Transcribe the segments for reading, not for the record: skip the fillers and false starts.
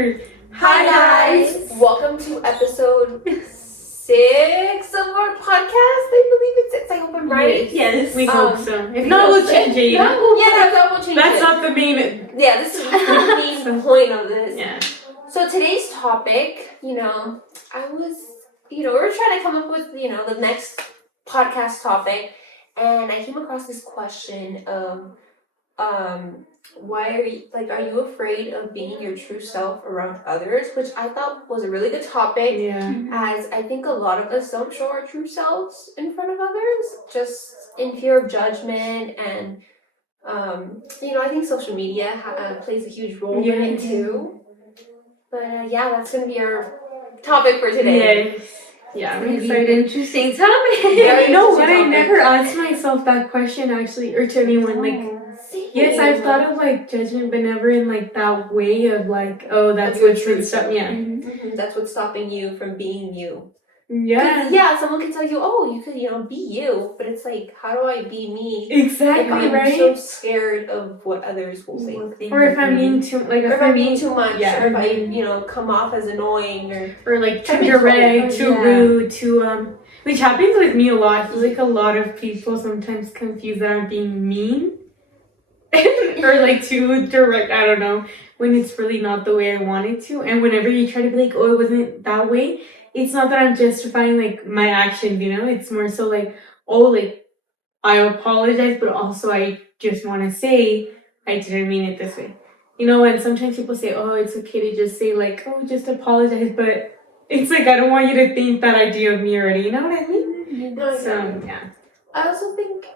Unfiltered. Hi guys! Welcome to episode 6 of our podcast. I believe it's 6. I hope I'm right. Yes, we hope so. If not, we'll change it. We'll change it. That's not the main. Yeah, this is the main point of this. Yeah. So today's topic, we were trying to come up with, the next podcast topic, and I came across this question of, why are you afraid of being your true self around others, which I thought was a really good topic. Yeah. As I think a lot of us don't show our true selves in front of others, just in fear of judgment, and I think social media plays a huge role in it too. But that's gonna be our topic for today. Yes. Yeah, I'm Maybe excited. an interesting topic. Yeah, you know what? I never asked myself that question actually, or to anyone. Yes, I've thought of judgment, but never in that way of that's what true stuff. Yeah. Mm-hmm. That's what's stopping you from being you. Yeah. Yeah, someone can tell you, oh, you could, be you, but it's like, how do I be me? Exactly, if I'm right? so scared of what others will think. Or if I'm being too, if I'm being too much, yeah. or if I, come off as annoying, or too direct, too rude, too, which happens with me a lot. I feel like a lot of people sometimes confuse that I'm being mean. or too direct, I don't know, when it's really not the way I want it to. And whenever you try to be like, oh, it wasn't that way, it's not that I'm justifying my actions, it's more so I apologize, but also I just want to say I didn't mean it this way, and sometimes people say, oh, it's okay to just say oh, just apologize, but it's I don't want you to think that idea of me already, you know what I mean? So yeah, I also think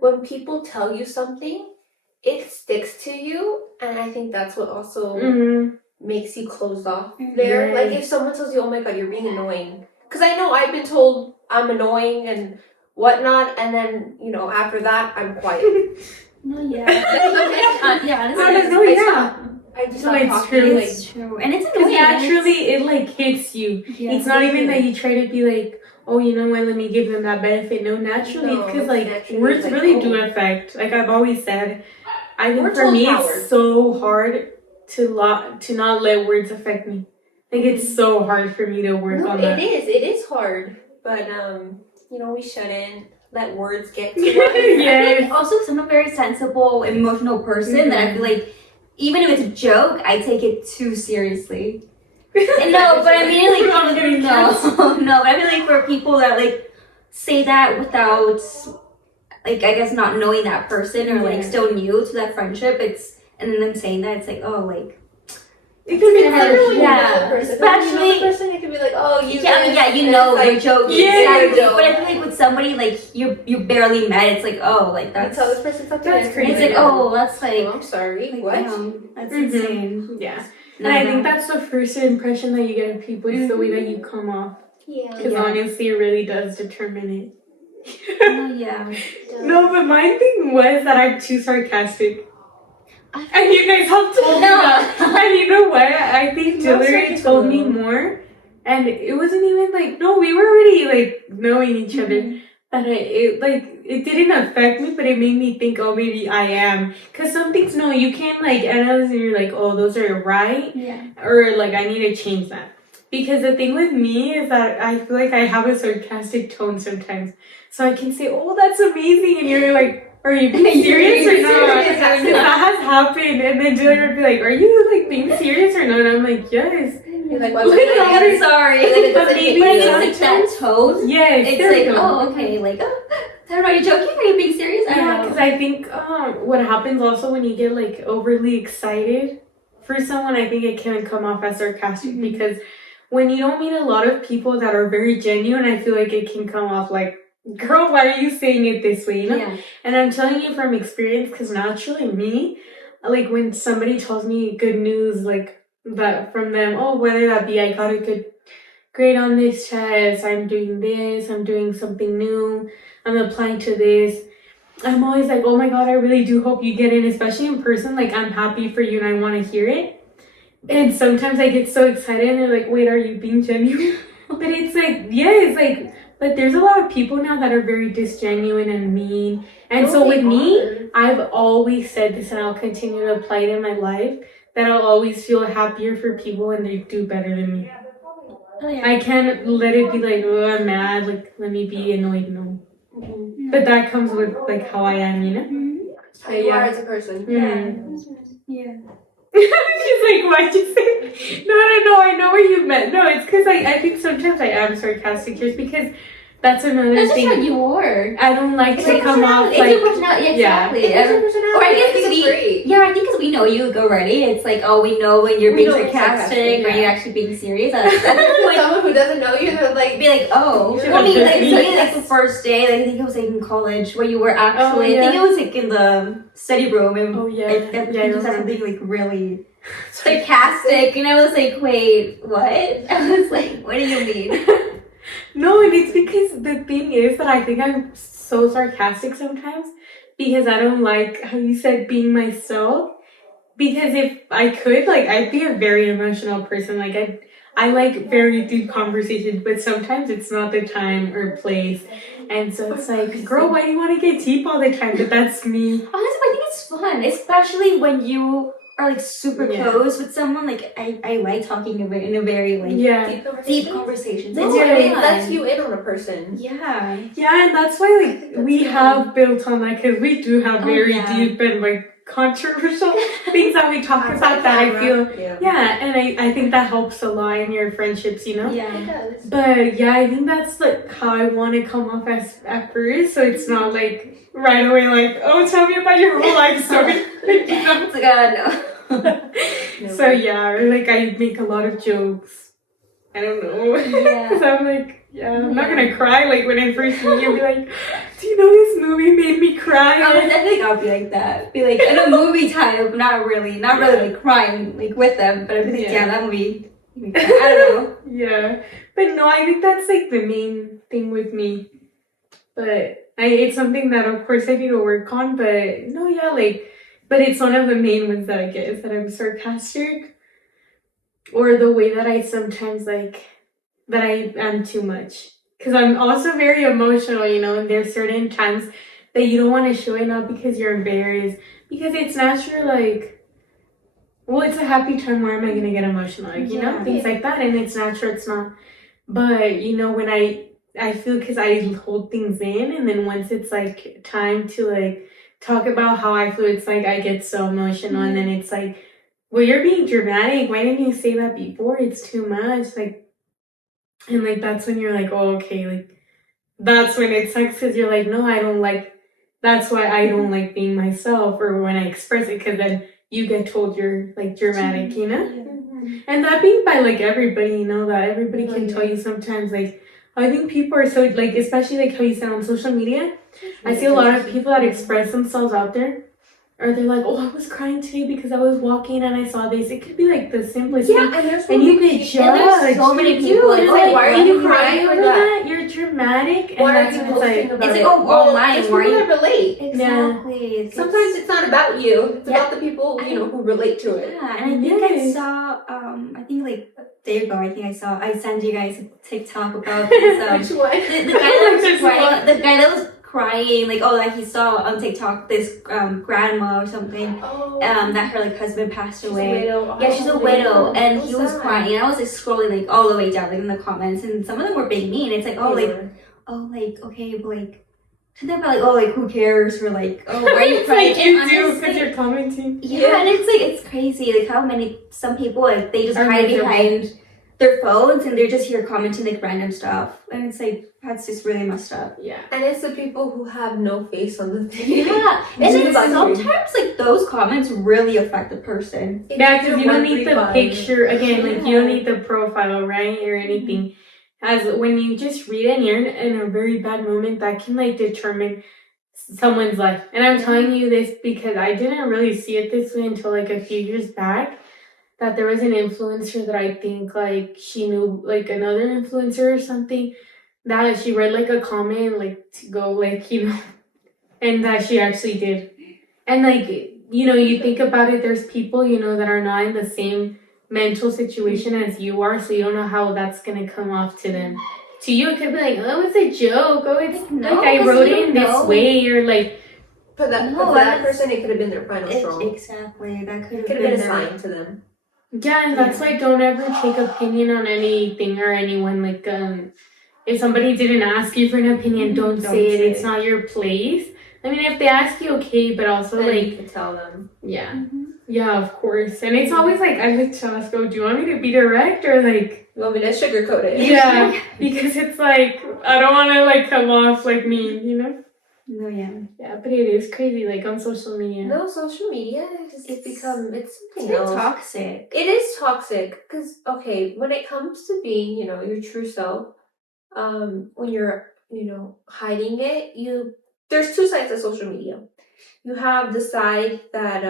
when people tell you something, it sticks to you, and I think that's what also makes you closed off there. If someone tells you, oh my god, you're being annoying, because I know I've been told I'm annoying and whatnot, and then after that I'm quiet. I just stop it's talking. true. It's true, and it's because annoying. naturally it hits you. Yeah, it's not even that you try to be oh, you know what, let me give them that benefit. No, naturally, because words really do affect. I've always said, I think for me it's so hard to not let words affect me. It's so hard for me to work on that. It is hard, but we shouldn't let words get to us. Yes. Also, because I'm a very sensible, emotional person that I feel even if it's a joke, I take it too seriously. And no, but I mean but I feel for people that say that without I guess not knowing that person or still new to that friendship, and then them saying that, it's it can be hard. Especially the person, it can be oh, you you're joking. Yeah, but I feel with somebody you barely met, it's that's how this person felt. That's crazy. It's that's I'm sorry. What? That's insane. Yeah. And I think that's the first impression that you get of people, is the way that you come off. Yeah. Because honestly, it really does determine it. No, but my thing was that I'm too sarcastic. And you guys have told me that. And you know what? I think Dillard told me more. And it wasn't even no, we were already knowing each other. But it didn't affect me, but it made me think, oh, maybe I am. Because some things, no, you can't analyze and you're oh, those are right. Yeah. Or I need to change that. Because the thing with me is that I feel I have a sarcastic tone sometimes. So I can say, oh, that's amazing. And you're are you being serious or not? That has happened. And then Julia would be are you being serious or not? And I'm yes. You're I'm sorry. But it's that tone. Yes. It's oh, okay. I don't know, are you joking? Are you being serious? Yeah, because I think what happens also when you get overly excited for someone, I think it can come off as sarcastic, because when you don't meet a lot of people that are very genuine, I feel it can come off girl, why are you saying it this way, Yeah. And I'm telling you from experience, because naturally me, when somebody tells me good news, that from them, oh, whether that be I got a good grade on this test, I'm doing this, I'm doing something new, I'm applying to this, I'm always oh my god, I really do hope you get in, especially in person. I'm happy for you and I want to hear it. And sometimes I get so excited and they're wait, are you being genuine? But it's but there's a lot of people now that are very disgenuine and mean. And so with me, I've always said this, and I'll continue to apply it in my life, that I'll always feel happier for people when they do better than me. Oh, yeah. I can't let it be like, oh, I'm mad, like, let me be annoyed, no. But that comes with, like, how I am, you know? How you are as a person. Yeah. She's like, why'd you say? No, I know what you meant. No, it's because I think sometimes I am sarcastic just because that's another That's thing. just what you are. I don't like It's to like come off personality. like, It's your personality, exactly. It's your personality. Or I guess it's we, free. yeah, I think because we know you already. It's like, oh, we know when you're We being know when sarcastic, sarcastic, or yeah. you're actually being serious. At this point, Someone who doesn't know you, they're like, be like, oh. You're Well, I mean, like, like, just maybe like the first day, like, I think it was like in college, where you were actually, yeah. I think it was like in the study room, and oh yeah, you said something like really sarcastic, and I was like, wait, what? I was like, what do you mean? No, and it's because the thing is that I think I'm so sarcastic sometimes because I don't like how you said being myself. Because if I could, like, I'd be a very emotional person. Like, I like very deep conversations, but sometimes it's not the time or place. And so it's like, girl, why do you want to get deep all the time? But that's me. Honestly, I think it's fun, especially when you are like super close with someone. Like I like talking about it in a very like deep conversations. No, It's I really mean, fun. lets you in on a person. Yeah. Yeah, and that's why like we have built on that because we do have very deep and like controversial things that we talk about that I feel and I think that helps a lot in your friendships, you know? Yeah. It does. But yeah, I think that's like how I want to come off as at first, so it's not like right away like, oh, tell me about your whole life story. You know? It's like, no. So yeah, or like I make a lot of jokes. I don't know. Yeah. So I'm like, I'm not gonna cry like when I first meet you. I'll be like, do you know this movie made me cry? I think I'll be like that. Be like in a movie type, not really like crying like with them, but I'd be like, yeah, that movie. I don't know. Yeah, but no, I think that's like the main thing with me. But it's something that of course I need to work on. But no, yeah, like, but it's one of the main ones that I get is that I'm sarcastic, or the way that I sometimes like that I am too much. Because I'm also very emotional, you know, and there's certain times that you don't want to show it, not because you're embarrassed, because it's natural, like, well, it's a happy time, where am I going to get emotional? Like, you know, things like that, and it's natural, it's not. But, you know, when I feel because I hold things in, and then once it's, like, time to, like, talk about how I feel, it's like I get so emotional, and then it's like, well, you're being dramatic. Why didn't you say that before? It's too much. Like, and like, that's when you're like, oh, okay. Like, that's when it sucks because you're like, no, I don't like, that's why I don't like being myself, or when I express it, because then you get told you're like dramatic, you know? And that being by like everybody, you know, that everybody can tell you sometimes, like, I think people are so, like, especially like how you said on social media, I see a lot of people that express themselves out there. Or they're like, oh, I was crying today because I was walking and I saw this. It could be like the simplest thing. And there's and you get judged. There's so many people. Like, why are you crying over that? You're dramatic. What and are you that's posting about? It's like, oh, online. It's people that relate. Exactly. Sometimes it's not about you. It's about the people, you know, who relate to it. Yeah, and I think I saw, I think like a day ago, I sent you guys a TikTok about this. Which one? The guy that was crying, like, oh, like he saw on TikTok this grandma or something, that her like husband passed away. Yeah, she's a widow, and he was crying. And I was like scrolling like all the way down like in the comments, and some of them were being mean. It's like, okay, but like. And they're like, oh, like, who cares? Or like, oh, why are you crying? Like you do because you're commenting. Yeah, and it's like, it's crazy. Like, how some people, like, they just hide behind their phones and they're just here commenting, like, random stuff. And it's like, that's just really messed up. Yeah. And it's the people who have no face on the thing. Yeah. It's like, sometimes, like, those comments really affect the person. Yeah, because you don't need the picture, again, like, you don't need the profile, right? Or anything. As when you just read it and you're in a very bad moment, that can like determine someone's life. And I'm telling you this because I didn't really see it this way until like a few years back, that there was an influencer that I think like she knew like another influencer or something, that she read like a comment like to go like, you know, and that she actually did. And like, you know, you think about it, there's people, you know, that are not in the same mental situation as you are, so you don't know how that's gonna come off to them. To you, it could be like, oh, it's a joke. Oh, it's like I wrote it in this way, or like, For that, No, for that that's- person, it could have been their final straw. Exactly. That could have Could have been been a their- sign to them. Yeah, and that's why don't ever take opinion on anything or anyone. Like, if somebody didn't ask you for an opinion, don't say it. It's not your place. I mean, if they ask you, okay, but also Then like, you could tell them. yeah, Mhm. yeah, of course. And it's always like I like to ask, oh, do you want me to be direct or like, You want me to sugarcoat it? yeah, because it's like I don't want to like come off like mean, you know? No, yeah. Yeah, but it is crazy, like on social media. No, social media has It's become it's It's something very else. toxic. It is toxic because okay, when it comes to being, your true self, when you're, hiding it, there's two sides of social media. You have the side that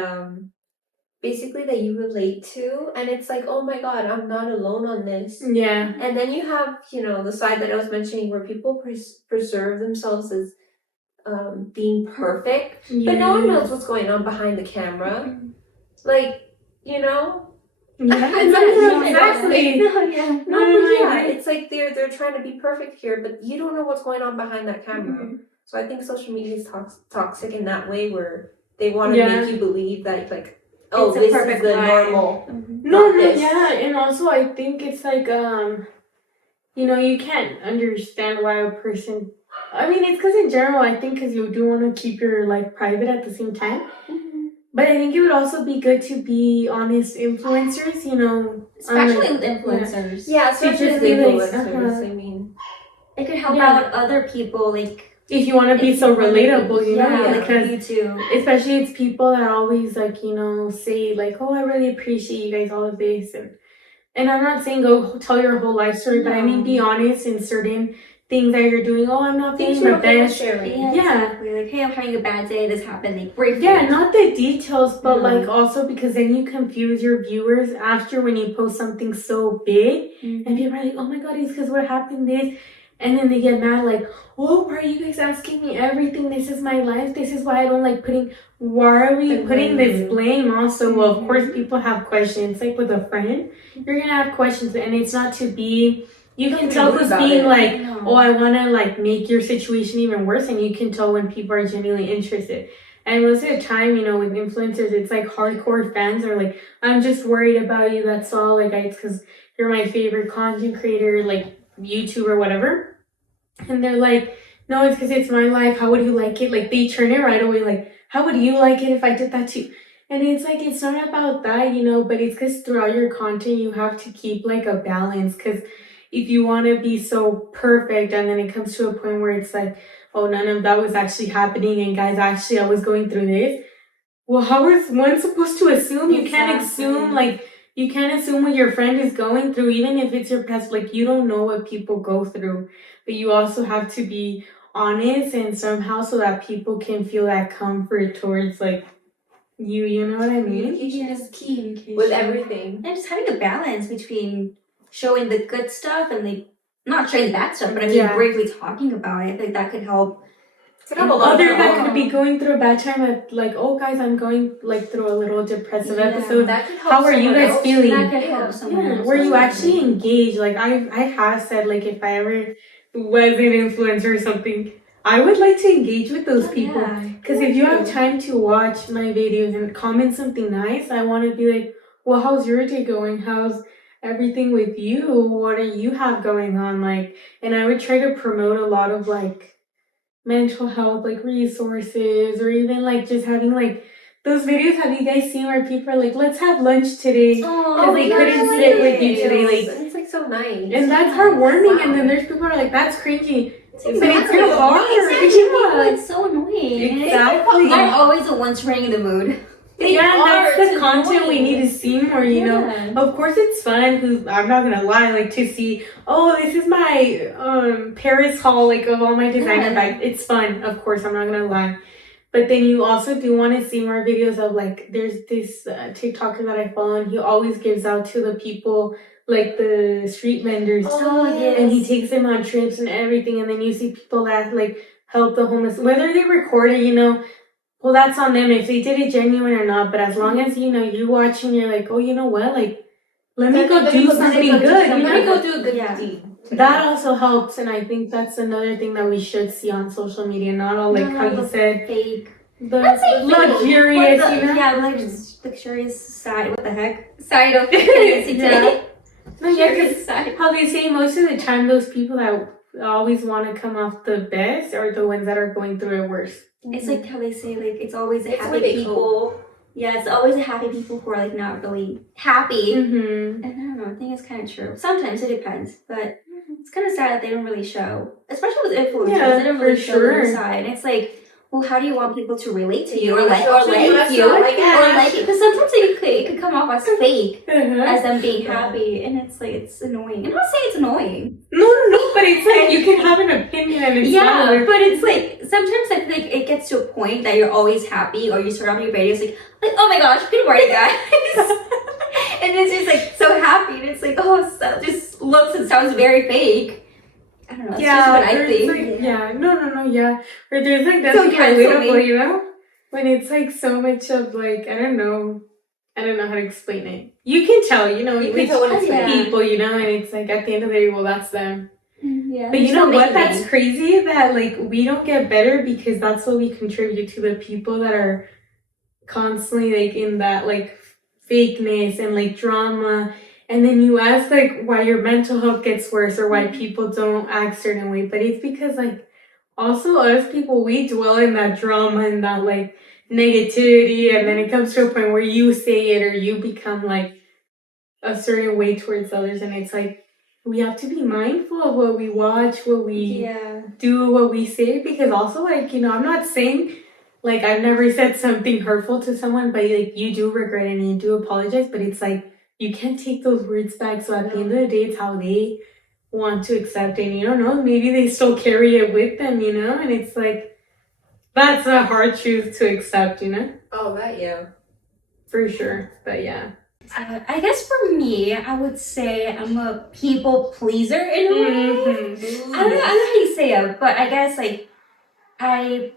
basically that you relate to, and it's like, oh my god, I'm not alone on this. Yeah. And then you have, the side that I was mentioning where people preserve themselves as being perfect, but no one knows what's going on behind the camera. Like, Yeah, Exactly. No, yeah. No, but yeah, it's like they're trying to be perfect here, but you don't know what's going on behind that camera. So I think social media is toxic in that way, where they want to make you believe that like, oh, It's a this is perfect the life. normal. No, this. yeah, and also I think it's like you can't understand why a person. I mean, it's because in general, I think because you do want to keep your life private at the same time. But I think it would also be good to be honest influencers, Especially with influencers. Yeah, especially just the be like, influencers. I mean, It could help Yeah. out other people, like if you want to be if so you wanna be- relatable, like because you too. especially it's people that always like say like, oh, I really appreciate you guys all of this, and I'm not saying go tell your whole life story, but I mean be honest in certain things that you're doing. Oh, I'm not things feeling you're the okay with best. sharing. Yeah, Yeah. exactly. Like, hey, I'm having a bad day. This happened. Like, briefly. Yeah, not the details, but No. like also because then you confuse your viewers after when you post something so big, and people are like, oh my god, it's because what happened this, and then they get mad like, oh, why are you guys asking me everything? This is my life. This is why I don't like putting. Why are we putting this blame? Also, well, of course, people have questions. Like with a friend, you're gonna have questions, and it's not to be. You can tell who's being like, oh, I want to like make your situation even worse, and you can tell when people are genuinely interested. And most of the time, with influencers, it's like hardcore fans are like, I'm just worried about you. That's all. Like, it's because you're my favorite content creator, like YouTuber, whatever. And they're like, no, it's because it's my life. How would you like it? Like, they turn it right away. Like, how would you like it if I did that too? And it's like, it's not about that, but it's because throughout your content, you have to keep like a balance. Because if you want to be so perfect and then it comes to a point where it's like, oh, none of that was actually happening, and guys, actually I was going through this, well, how is one supposed to assume? You can't assume what your friend is going through, even if it's your past. Like, you don't know what people go through, but you also have to be honest and somehow so that people can feel that comfort towards like you know what I mean? Communication is key with everything. And just having a balance between showing the good stuff and like not showing the bad stuff, but I mean briefly talking about it. Like that could help. Others that could be going through a bad time, like, oh guys, I'm going like through a little depressive episode. That could help. How are you guys feeling? That could help someone else. Were you actually engaged? Like I have said, like if I ever was an influencer or something, I would like to engage with those people. Because if you have time to watch my videos and comment something nice, I want to be like, well, how's your day going? How's everything with you? What do you have going on? Like, and I would try to promote a lot of like mental health like resources, or even like just having like those videos. Have you guys seen where people are like, let's have lunch today because they couldn't sit with you today? Like, it's like so nice, and that's heartwarming. And then there's people who are like, that's cringy. But it's your heart. It's so annoying. Exactly. They're always the ones running the mood. That's the content we need to see more, Of course it's fun, I'm not gonna lie, like to see, oh, this is my Paris haul, like of all my designer bags. It's fun, of course, I'm not gonna lie. But then you also do want to see more videos of like, there's this TikToker that I follow, and he always gives out to the people, like the street vendors. And he takes them on trips and everything, and then you see people that like help the homeless, whether they record it, well, that's on them if they did it genuine or not. But as long as you watch and you're like, oh, you know what, like let me go do something good. Let me go do a good deed. That also helps, and I think that's another thing that we should see on social media. Not all like how you said fake. Not saying luxurious, the, you know? Yeah, luxurious side. What the heck? Side of pregnancy today. No, yeah, because Luxurious side. how they say most of the time, those people that always want to come off the best are the ones that are going through it worse. It's like how they say, like, it's always the It's happy where they people. Yeah, it's always the happy people who are, like, not really happy. Mm-hmm. And I don't know, I think it's kind of true. Sometimes it depends, but it's kind of sad that they don't really show, especially with influencers, Yeah, they don't really for show their sure. side. It's like, well, how do you want people to relate to you You or like show you because sometimes it could come off as fake as them being happy, and it's like it's annoying. I'm not saying it's annoying. No, but it's like you can have an opinion and it's valid. But it's like sometimes I feel like it gets to a point that you're always happy, or you start off your videos like oh my gosh, good morning guys, and it's just like so happy, and it's like so it just looks and sounds very fake. I don't know. That's just what I think. Like, yeah. Or there's like that's So like cancel relatable, me. you know? When it's like so much of like I don't know how to explain it. You can tell, you know, You can which tell when it's fake. people, you know, and it's like at the end of the day, well, that's them. Yeah. But you know what? That's crazy that like we don't get better because that's what we contribute to the people that are constantly like in that like fakeness and like drama. And then you ask like why your mental health gets worse or why people don't act certain way. But it's because like also us people, we dwell in that drama and that like negativity. And then it comes to a point where you say it or you become like a certain way towards others. And it's like we have to be mindful of what we watch, what we do, what we say. Because also like, you know, I'm not saying like I've never said something hurtful to someone, but like you do regret it and you do apologize. But it's like, you can't take those words back. So at the end of the day, it's how they want to accept it. And you don't know, maybe they still carry it with them, you know? And it's like, that's a hard truth to accept, you know? Oh, that, yeah. For sure. But yeah. I guess for me, I would say I'm a people pleaser in a way. Mm-hmm. I don't know how you say it, but I guess like A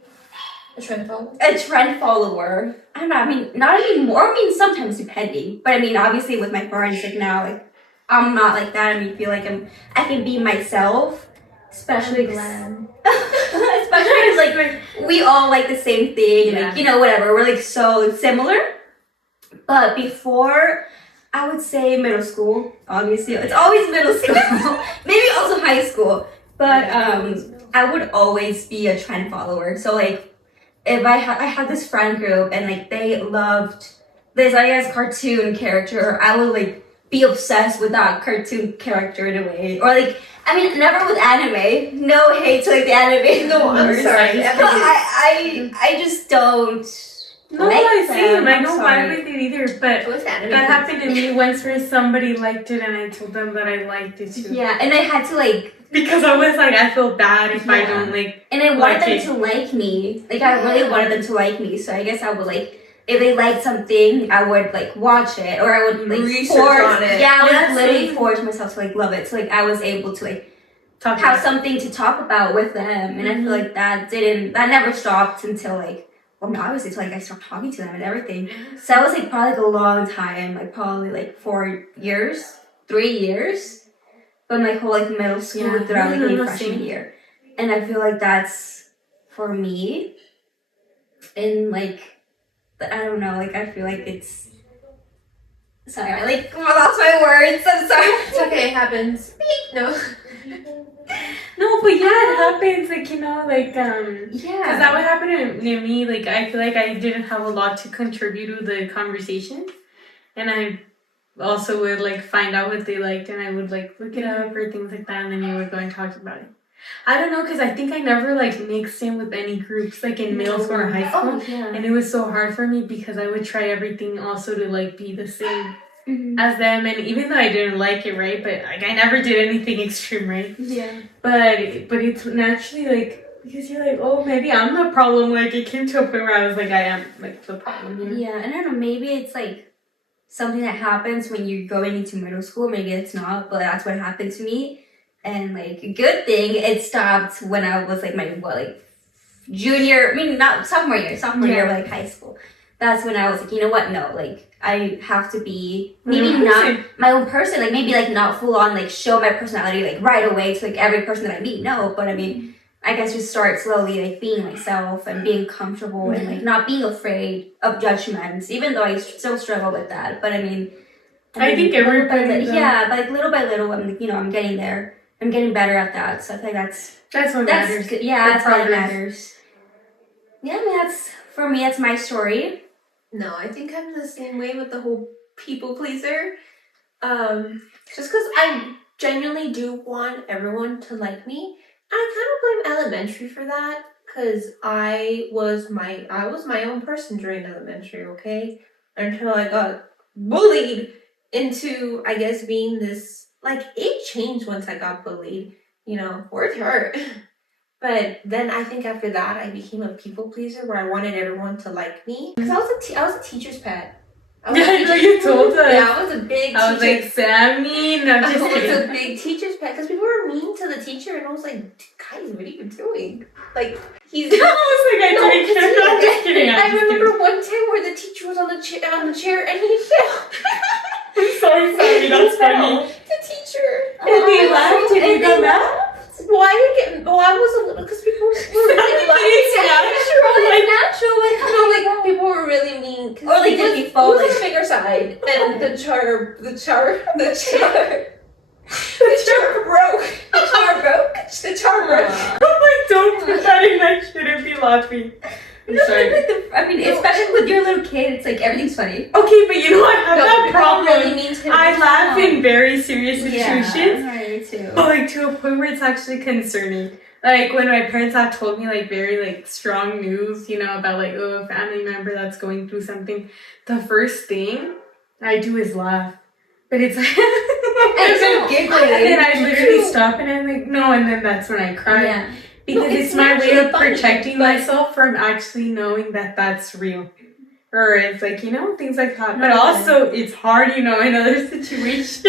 trend follower? A trend follower. I don't know. I mean, not anymore. I mean, sometimes depending. But I mean, obviously, with my friends, like now, like I'm not like that. I mean, feel like I can be myself, especially because like we all like the same thing. Yeah. Like you know, whatever. We're like so similar. But before, I would say middle school. Obviously, it's always middle school. Maybe also high school. But I would always be a trend follower. So like. If I had this friend group and like they loved this I guess cartoon character, I would like be obsessed with that cartoon character in a way. Or like I mean never with anime. No hate to like the anime. No, I'm sorry. But I just don't No, like I see them. him. I I'm don't sorry. vibe with it either. But What's anime? that happened to me once where somebody liked it and I told them that I liked it too. Yeah, and I had to like Because I was like, I feel bad if I don't like. and I wanted them it. to like me. Like I really wanted them to like me. So I guess I would like if they liked something, I would like watch it or I would like research force on it. Yeah, I would Yeah, literally same. force myself to like love it. So like I was able to like Talk have about something to talk about with them, and I feel like that never stopped until like obviously until like I started talking to them and everything. So that was like probably like a long time, like probably like 3 years. But my whole like middle school throughout like my freshman year, and I feel like that's for me. And like I don't know, like I feel like it's. Sorry, I like lost my words. I'm sorry. It's okay, it happens. No. No, but yeah, it happens. Like you know, like Because Yeah. that would happen to me. Like I feel like I didn't have a lot to contribute to the conversation, and I also would like find out what they liked, and I would like look it up or things like that, and then we would go and talk about it. I don't know, because I think I never like mixed in with any groups like in middle school or high school, yeah. and it was so hard for me because I would try everything also to like be the same Mhm. as them, and even though I didn't like it, right, but like I never did anything extreme, right? Yeah. But it's naturally like because you're like, oh, maybe I'm the problem. Like it came to a point where I was like, I am like the problem. You know? Yeah, and I don't know, maybe it's like something that happens when you're going into middle school. Maybe it's not, but that's what happened to me. And like a good thing, it stopped when I was like junior. I mean, not sophomore year of like high school. That's when I was like, you know what? No, like I have to be maybe not my own person. Like maybe like not full on like show my personality like right away to like every person that I meet. No, but I mean, I guess just start slowly like being myself and being comfortable and like not being afraid of judgments, even though I still struggle with that. But I mean, I think little by everybody little, yeah, but like little by little, I'm getting there. I'm getting better at that. So I think that's what matters. good. Yeah, that's what progress. matters. Yeah, I mean, that's for me. That's my story. No, I think I'm the same way with the whole people pleaser. Just because I genuinely do want everyone to like me. And I kind of blame elementary for that. Because I was my own person during elementary, okay? Until I got bullied into, I guess, being this... Like, it changed once I got bullied. You know, words hurt. But then I think after that, I became a people pleaser where I wanted everyone to like me. Because I was a teacher's pet. I know you told us. Yeah, I was a big I was like, Sammy, no, just I was kidding. a big teacher's pet because people were mean to the teacher, and I was like, guys, what are you doing? Like, he's. I was like, I'm just kidding. I remember one time where the teacher was on the chair and he fell. I'm so sorry, that's funny. The teacher. And they laughed, and you got mad? Well, I didn't get. Well, I was a little because people were really It's natural. Like, no, like people were really mean. Or like did he It fall? was Like, the bigger side, and the char broke. The char broke. I'm like, don't put that in, I shouldn't be laughing. I'm sorry. I mean, especially with your little kid, it's like everything's funny. Okay, but you know I have that problem. Really mean to him. I laugh in very serious situations. Yeah, me too. But like to a point where it's actually concerning. Like when my parents have told me like very like strong news, you know, about like a family member that's going through something, the first thing I do is laugh. But it's like And so giggling. and then I literally stop and I'm like, no, and then that's when I cry. Yeah. Because No, it's my way of actually funny, protecting but- myself from actually knowing that that's real. Or if like, you know, things like that. But No, also it's hard, you know, in other situations.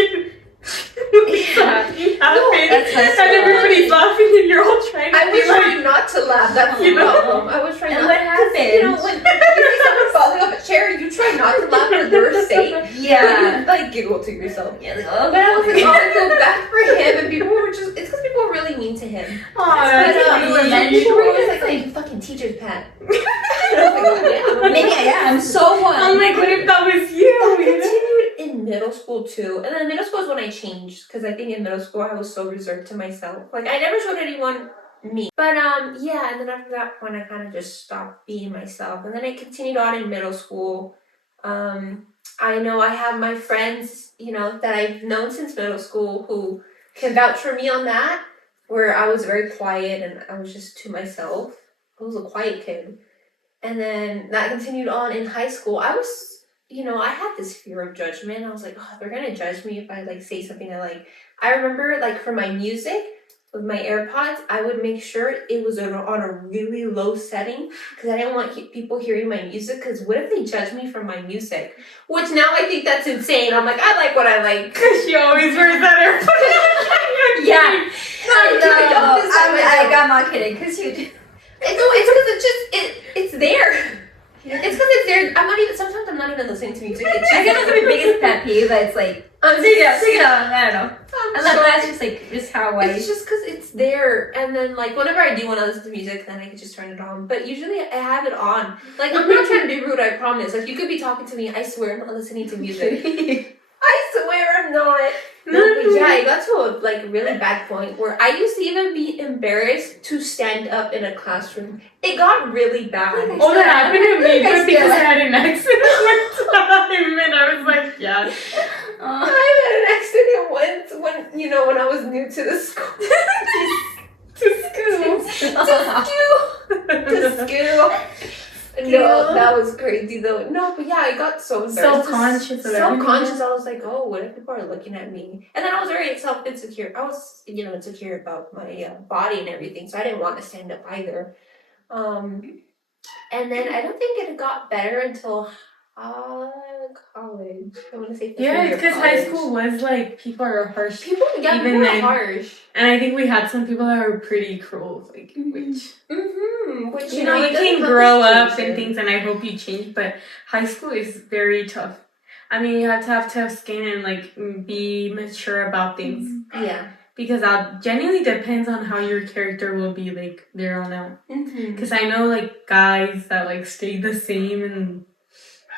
Yeah. You No, happen, that's and so everybody's laughing and you're all trying to I be was like, trying not to laugh. That's the You know? problem. I was trying And not. what 'cause, happened? You know, when you see someone falling off a chair, you try not to laugh for their sake. Yeah. You, like giggle to yourself. Yeah, like, oh. But I was like, oh, I feel bad for him, and people were just. It's because people were really mean to him. aw, But, that's you were sweet. meant People were to. always like, oh, you fucking teacher's pet. And I was like, oh, yeah. Maybe I am. So what? I'm like, what if that was you? That You know? continued in middle school too, and then middle school is when I changed because I think in middle school I was so reserved to myself. Like I never showed anyone me. But yeah, and then after that point I kind of just stopped being myself, and then it continued on in middle school. I know I have my friends, you know, that I've known since middle school who can vouch for me on that. Where I was very quiet and I was just to myself. I was a quiet kid. And then that continued on in high school. I was, you know, I had this fear of judgment. I was like, oh, they're going to judge me if I, like, say something I like. I remember, like, for my music, with my AirPods, I would make sure it was on a really low setting because I didn't want people hearing my music because what if they judge me for my music? Which now I think that's insane. I'm like, I like what I like. Because she always wears that AirPod. Yeah. I'm not kidding. Because you do. It's there. It's because it's there. Sometimes I'm not even listening to music. It's I guess that's my biggest pet peeve, but it's like, take it on. I don't know. That's just like, just how I. It's just because it's there. And then, like, whenever I do want to listen to music, then I can just turn it on. But usually I have it on. Like, I'm not trying to be rude, I promise. Like, you could be talking to me. I swear I'm not listening to music. I swear I'm not. No, but yeah, it got to a like really bad point where I used to even be embarrassed to stand up in a classroom. It got really bad. Oh, that happened to me, I but because I still- had an accident one time, and I was like, yeah. I had an accident once when I was new to the school. to school. No, that was crazy though. No, but yeah, I got so embarrassed. Self-conscious of everything. Self-conscious. I was like, oh, what if people are looking at me? And then I was very self-insecure. I was, insecure about my body and everything, so I didn't want to stand up either. And then I don't think it got better until college. I want to say Yeah, because high school was like, people are harsh. People even were then. harsh. And I think we had some people that were pretty cruel, like, which, Which you know, you doesn't can help grow the up situation. and things, and I hope you change, but high school is very tough. I mean, you have to have tough skin and, like, be mature about things. Yeah. because that genuinely depends on how your character will be like there on out. Because I know like guys that like stayed the same and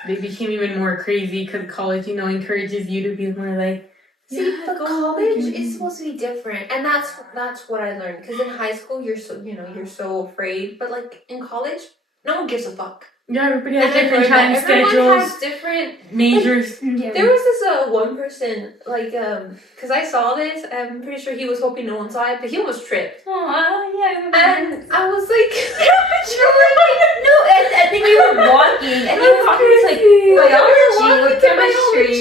they became even more crazy because college, encourages you to be more like. See, but college is supposed to be different, and that's what I learned. Because in high school, you're so afraid, but like in college, no one gives a fuck. Yeah, everybody has And different time schedules. Everyone has different majors. Yeah. There was this one person because I saw this. I'm pretty sure he was hoping no one saw it, but he almost tripped. Oh, yeah, I remember. And I was like, no, I think we were walking, and we were walking to like biology or chemistry,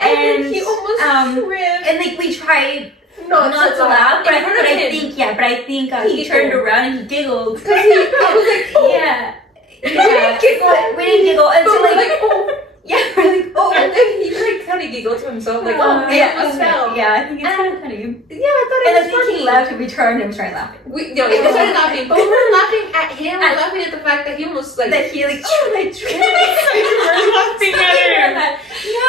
and he almost tripped. And like we tried not to laugh, but I think he turned around and he giggled. Because I was like, oh. Yeah. We didn't giggle, and but so we're like, oh. Yeah, we're like, oh. And then he like kind of giggled to himself, like, oh, yeah, it was fell. Yeah, I think it's kind of funny. Yeah, I thought it was funny. He laughed and we turned and started laughing. We started laughing, but we weren't laughing at him. We're laughing at the fact that he almost like that he like tried. We're laughing at him. No,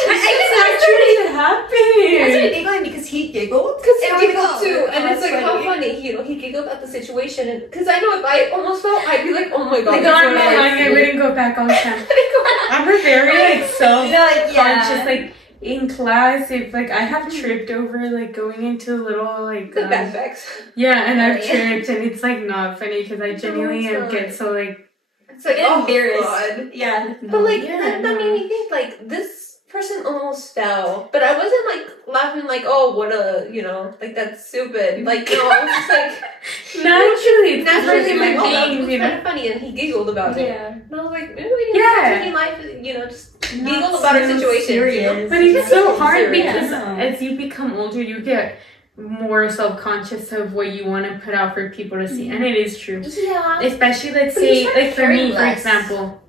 It's actually happened. I started giggling because he giggled. Because he And giggled we too, go, and it's like how funny, he giggled at the situation, and because I know if I almost fell, I'd be like, oh my god. Like, I wouldn't go back on time. I'm a very like self-conscious, like in class. If like I have tripped over like going into little like the backpacks. Yeah, and I've tripped, and it's like not funny because I genuinely get so like. It's like embarrassed. God. Yeah. But like that made me think like this person almost fell, but I wasn't like laughing like, oh, what a, like that's stupid. Like, no, I was just like naturally like, oh, that was thing, kind of funny, and he giggled about it. Yeah. And I was like, maybe we need to have life, just giggle about a situation. Serious. But it's so hard serious. because as you become older, you get more self-conscious of what you want to put out for people to see, and it is true. Yeah. Especially, let's say, like for me, for example.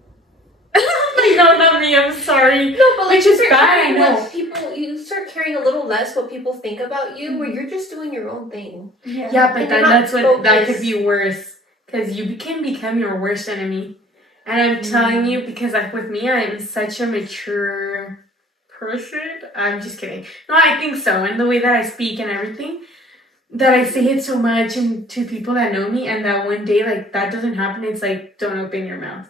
Like, no, not me. I'm sorry. No, but like which is bad. No. You start caring a little less what people think about you, where you're just doing your own thing. Yeah, but And then you're not that could focused. be worse because you can become your worst enemy. And I'm telling you, because like with me, I'm such a mature person. I'm just kidding. No, I think so. And the way that I speak and everything, that I say it so much and to people that know me, and that one day like that doesn't happen. It's like, don't open your mouth.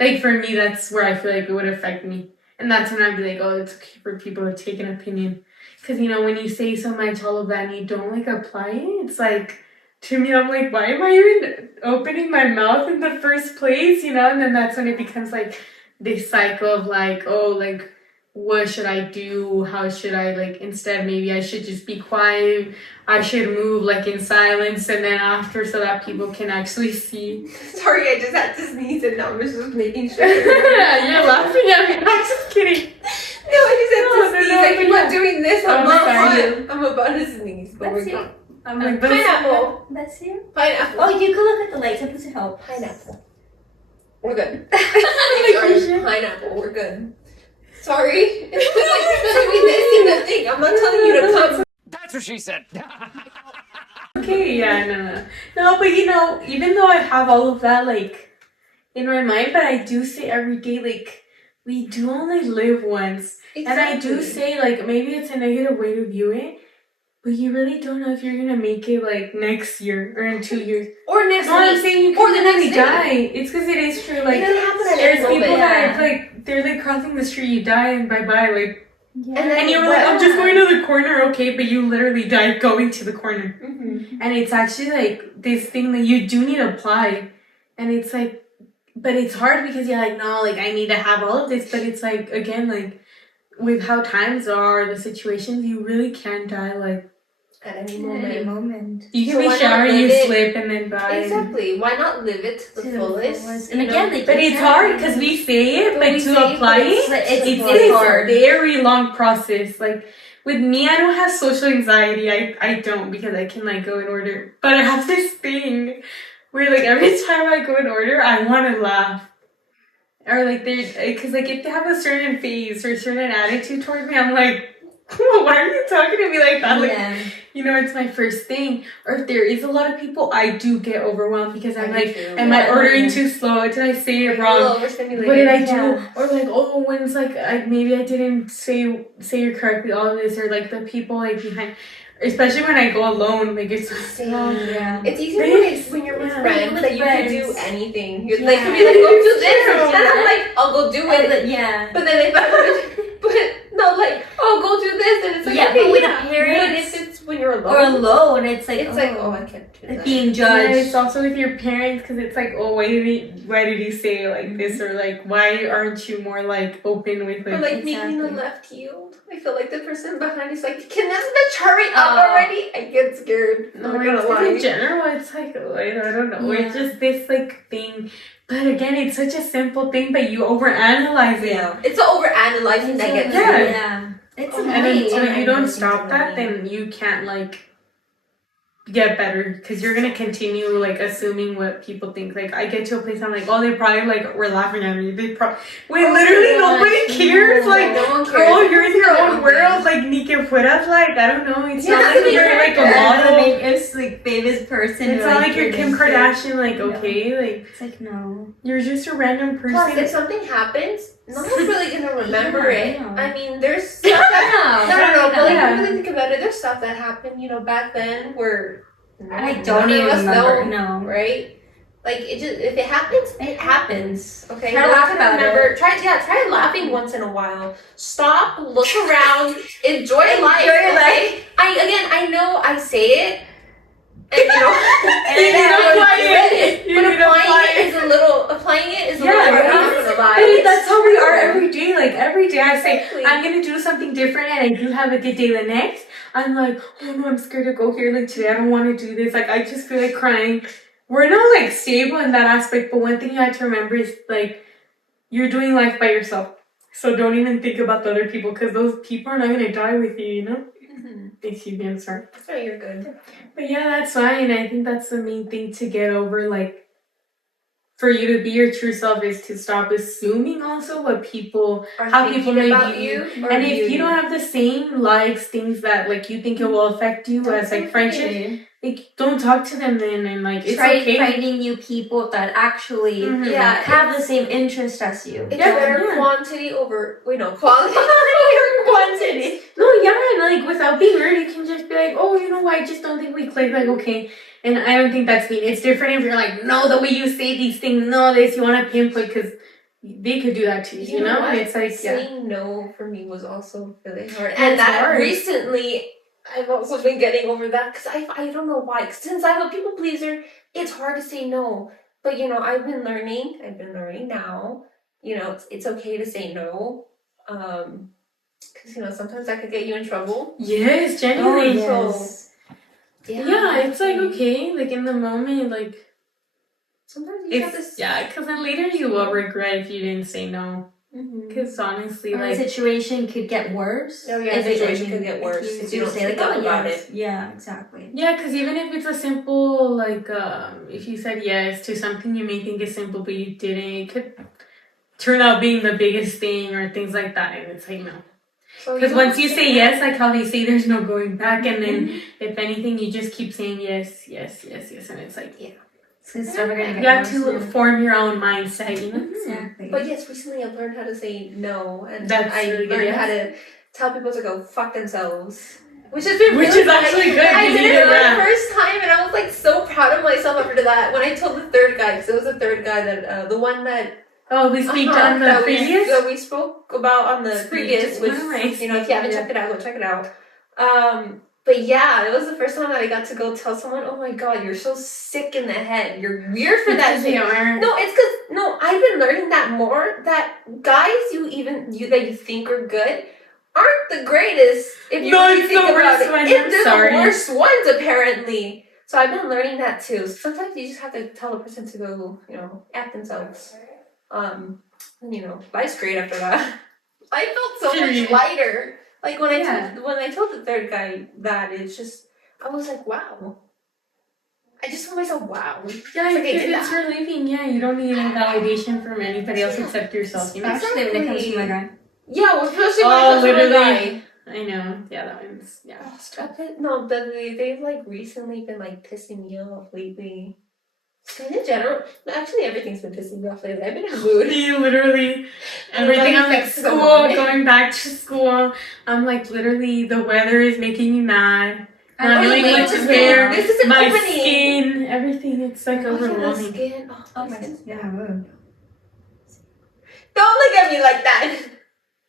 Like for me, that's where I feel like it would affect me. And that's when I'd be like, oh, it's okay for people to take an opinion. Because, when you say so much, all of that, and you don't, like, apply it, it's like, to me, I'm like, why am I even opening my mouth in the first place, And then that's when it becomes, like, this cycle of, like, oh, like, what should I do? How should I, like, instead, maybe I should just be quiet. I should move, like, in silence, and then after, so that people can actually see. Sorry, I just had to sneeze, and now I'm just making sure. You're laughing at me. I'm just kidding. No, I just had to sneeze. I keep on doing this. I'm about to sneeze, but we're good. I'm like, pineapple. That's you? Pineapple. Oh, you could look at the lights. That doesn't help. Pineapple. We're good. Sorry. Pineapple. We're good. Sorry. It's like we missing the thing. I'm not telling you to come. That's what she said. Okay, yeah, no, but even though I have all of that like in my mind, but I do say every day like we do only live once, and I do say like maybe it's a negative way to view it, but you really don't know if you're gonna make it like next year or in 2 years or next week. I'm saying you or can the really next day. die. It's because it is true. Like It doesn't happen at there's any people moment. that like they're like crossing the street, you die, and bye bye. Like Yeah. and you were like, I'm just going to the corner, okay, but you literally died going to the corner. Mm-hmm. And it's actually like this thing that you do need to apply. And it's like, but it's hard because you're like, no, like I need to have all of this. But it's like, again, like with how times are, the situations, you really can die like At any Any moment. moment. you can So be why not showering, you live it? slip, and then die. Exactly. Why not live it to the fullest? And again, like, But it's hard because we say it, But but we to say it, apply but it, it's it's hard. a very long process. Like with me, I don't have social anxiety. I don't because I can like go in order. But I have this thing where like every time I go in order, I want to laugh. Or like because like if they have a certain face or a certain attitude toward me, I'm like, why are you talking to me like that? Like, it's my first thing. Or if there is a lot of people, I do get overwhelmed because I'm like, am I ordering too slow? Did I say it wrong? What did I do? Or like, oh, when's like, maybe I didn't say it correctly, all of this, or like the people like behind. especially when I go alone. Like it's Same. Yeah. It's easier when you're with Yeah. friends With that you can friends. do anything. You're Yeah. like, can be like, go do this, True. and I'm like, I'll go do it. Yeah. But then if but no, like, oh, go do this, and it's like, Yeah, okay, but with yeah. parents- But if it's when you're alone, Or alone, it's like, it's like, oh, I can't do like that. being Yeah, judged. it's also with your parents because it's like, oh, why did he say it like this, or like, why aren't you more like open with Or like? like making the Exactly. left heel. I feel like the person behind is like, can this bitch hurry up Oh. already? I get scared. I'm No, not gonna it's lie. in general, it's like I don't know. Yeah. It's just this like thing, but again, it's such a simple thing, but you overanalyze it. Yeah, it's the overanalyzing that gets you. Yeah. Yeah. It's Oh, And annoying. until you don't It's stop that, annoying. then you can't like get better because you're gonna continue like assuming what people think. Like I get to a place I'm like, oh, they probably like were laughing at me. They wait, Oh literally my gosh, nobody cares. no. Like, No one cares. girl, you're in your own Yeah. world. Like ni que fueras like I don't know. It's Yeah, not that's like the you're like a character. model. It's like famous person. It's who, not like you're Kim famous. Kardashian. Like No. okay, like It's like no. you're just a random Plus, person. if something happens, no one's really gonna remember Yeah, it. I know. I mean, there's stuff that no, but like Yeah. if you really think about it, there's stuff that happened, back then where I none don't of even us remember. know, No. right? Like it just if it happens, it happens. Okay, Try to No laugh one about remember. Try laughing once in a while. Stop, look around, enjoy life. Enjoy your okay? I know I say it, and You need to I apply do it. You but need to apply applying it. it is a little Yeah, hard. I'm not right? gonna lie. But It's that's how we are true. every day. Like every day, I say Exactly. I'm gonna do something different, and I do have a good day. The next, I'm like, oh no, I'm scared to go here. Like today, I don't want to do this. Like I just feel like crying. We're not like stable in that aspect, but one thing you have to remember is like you're doing life by yourself. So don't even think about the other people because those people are not gonna die with you. You know? Mhm. Excuse me, I'm sorry. So you're good. But yeah, that's fine. I think that's the main thing to get over. Like, for you to be your true self is to stop assuming also what people, how people may view you. or And view if you don't have the same likes, things that like you think it will affect you as like friendship, like don't talk to them then. And like it's Try okay. finding new people that actually Mhm. Yeah, have the same interest as you. it's Yeah, better yeah. quantity over quality over quantity. No, yeah, and like without being rude, you can just be like, oh, you know what? I just don't think we click. Like, okay. And I don't think that's mean. It's different if you're like, no, the way you say these things, no, this, you want to pinpoint because they could do that to you, you know? what? And it's like, yeah. Saying no for me was also really hard, Yeah, and it's that hard. recently I've also been getting over that because I don't know why. Since I'm a people pleaser, it's hard to say no. But I've been learning. I've been learning now. It's okay to say no. Because sometimes that could get you in trouble. Yes, genuinely. yes. Yeah, it's like, okay, like in the moment, like, Sometimes you have to. it's, yeah, because then later you will regret if you didn't say no. Mhm. Because honestly, Or the like, situation could get worse. Oh, yeah, if it- situation could get worse If if you you don't say like, speak up oh, about yes. Yeah, exactly. yeah, because even if it's a simple, like, if you said yes to something you may think is simple, but you didn't, it could turn out being the biggest thing or things like that. And it's like, no. So Because don't once you say no. yes, like how they say there's no going back, and then if anything, you just keep saying yes, yes, yes, yes, and it's like, yeah. So it's never gonna get You have worse, to yeah. form your own mindset, you know? Exactly. But yes, recently I've learned how to say no, and That's I really good, learned yes. how to tell people to go fuck themselves. Which has been Which really is actually good, I 'cause did you it did for that. the first time, and I was like so proud of myself after that. When I told the third guy, because it was the third guy that the one that Oh, we speak on the that previous? that we spoke about on the Speak. previous, which Nice. if you haven't checked it out, go check it out. But yeah, it was the first time that I got to go tell someone, "Oh my God, you're so sick in the head. You're weird for that Because shit." they are. No, it's because I've been learning that more. That guys that you think are good aren't the greatest. If you No, really it's think the about worst it, ones, If I'm they're sorry. the worst ones apparently. So I've been learning that too. Sometimes you just have to tell a person to go, act themselves. Life's great after that. I felt so much Period. lighter. Like when Yeah. I told the third guy that, it's just I was like, wow. I just told myself, wow. Yeah, It's like I because did it's that. your living. Yeah, you don't need any validation from anybody else except yourself, you know? Especially when it comes to my guy. Yeah, well, especially when Oh, it comes to my literally. guy. I know. Yeah, that one's, yeah. No, but they've like recently been like pissing me off lately. And in general, actually everything's been pissing me off lately. I've been in a mood. You literally, everything, I'm like, Affects the school, moment. going back to school. I'm like, literally, the weather is making me mad. Not knowing wait, what this to is wear, good. This is an my opening. skin, everything. It's like Oh, yeah, the overwhelming. skin. Oh my god. Yeah. Whoa. Don't look at me like that.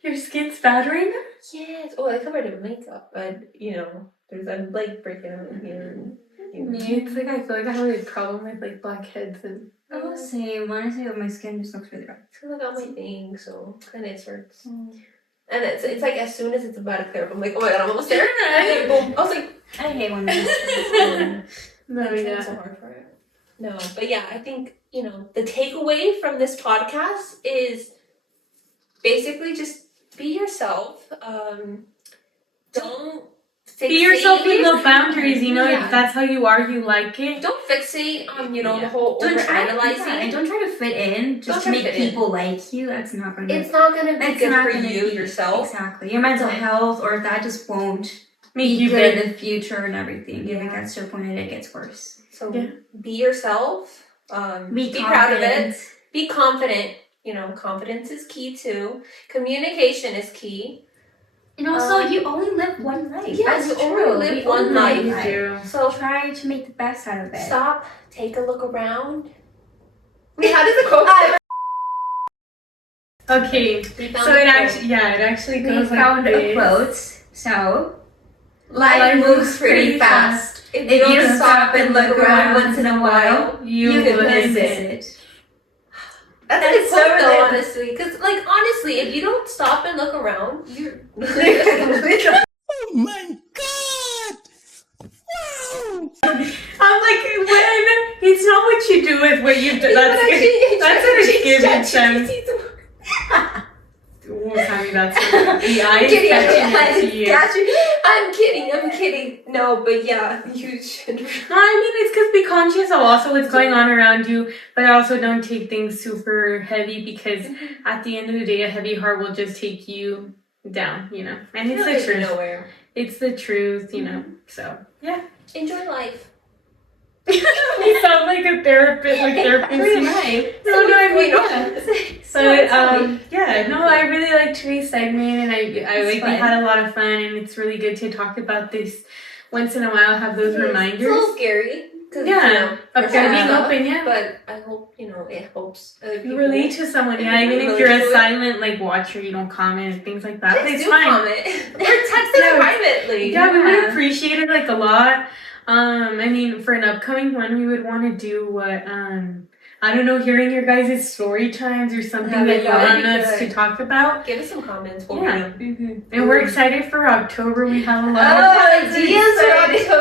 Your skin's bad right now? Yes. Oh, I covered it with makeup, but I'm like breaking out in here. Me, it's like I feel like I have a problem with like blackheads and. Oh, same. Honestly, my skin just looks really rough. So I got my thing, so kind of hurts. And it's like as soon as it's about to clear up, I'm like, oh my god, I'm almost there. And then boom. I was like, I hate when that. No, I'm yeah. so hard for it. No, but yeah, I think the takeaway from this podcast is basically just be yourself. Don't fixate. Be yourself with no boundaries, Yeah. if that's how you are, you like it. Don't fixate on the Yeah. whole overanalyzing. And don't try to fit in just to Don't try to make fit in. people like you. That's not gonna. It's not gonna be It's good not for gonna you be- yourself. Exactly. Your mental health, or that just won't Make be you good good. in the future and everything. If it Yeah. gets to a point that it gets worse. So Yeah. be yourself. Be proud of it. Be confident. Confidence is key too. Communication is key. And also, you only live one life. Yeah, That's you true. only live We one only life. You live do. So Try to make the best out of it. stop, take a look around. Wait, how does the quote go? Okay, We found so the it quote. actually We goes found like a this. quote. So, Life moves pretty fast. If you don't stop and look around once in a while, You could will miss miss it. it. That's a That's good so quote though, relatable. honestly. Because, honestly, if you don't stop and look around, you're. Oh my god! Wow! I'm like, when it's not what you do with what you've done. That's a given sense. Oh, Sammy, that's the I'm eyes kidding, catching it to you. I'm kidding. No, but yeah, you should. No, I mean, it's because be conscious of also what's going on around you, but also don't take things super heavy because at the end of the day, a heavy heart will just take you down, And it's the truth. Nowhere. It's the truth, So, yeah. Enjoy life. You sound like a therapist, Real life. No, I mean, yeah. But I really liked today's segment, and we fun. had a lot of fun, and it's really good to talk about this once in a while. Have those It's a reminders. little scary. Yeah, of being Yeah. open. Yeah, But I hope, it helps other you people. relate to someone. Yeah, even if you're a silent watcher, you don't comment and things like that. Just It's do fine. comment. Or text us Yeah. privately. Yeah, we would Yeah. appreciate it a lot. For an upcoming one, we would want to do what I don't know, hearing your guys' story times or something Yeah, that you that would want be us good. to talk about. Give us some comments. Yeah. Mm-hmm. And we're excited for October. We have a lot of Oh, ideas for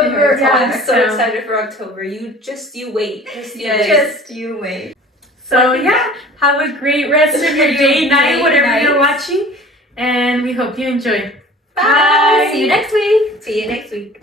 October. Yeah, I'm so so- excited for October. You wait. Just you wait. Just you wait. So yeah, have a great rest of your day, night, whatever night. you're watching, and we hope you enjoy. Bye. See you next week. See you next week.